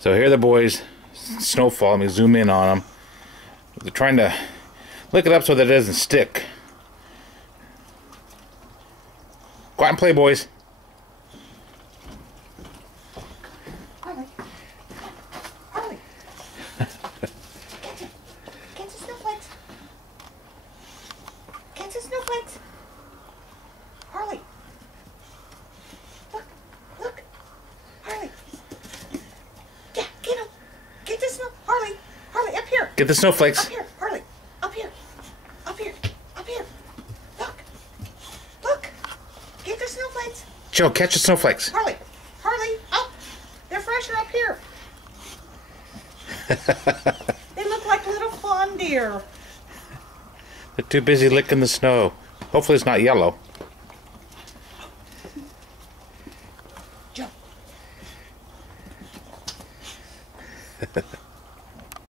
So here are the boys, Snowfall. Let me zoom in on them. They're trying to lick it up so that it doesn't stick. Go out and play, boys. Harley. Harley. Get the snowflakes. Get the snowflakes. Harley. Look. Look. Harley. Yeah, get him. Get the snow. Harley. Harley, up here. Get the snowflakes. Up here. Harley. Up here. Up here. Up here. Look. Look. Get the snowflakes. Joe, catch the snowflakes. Harley. Harley. Up. They're fresher up here. They look like little fawn deer. They're too busy licking the snow. Hopefully it's not yellow. Joe.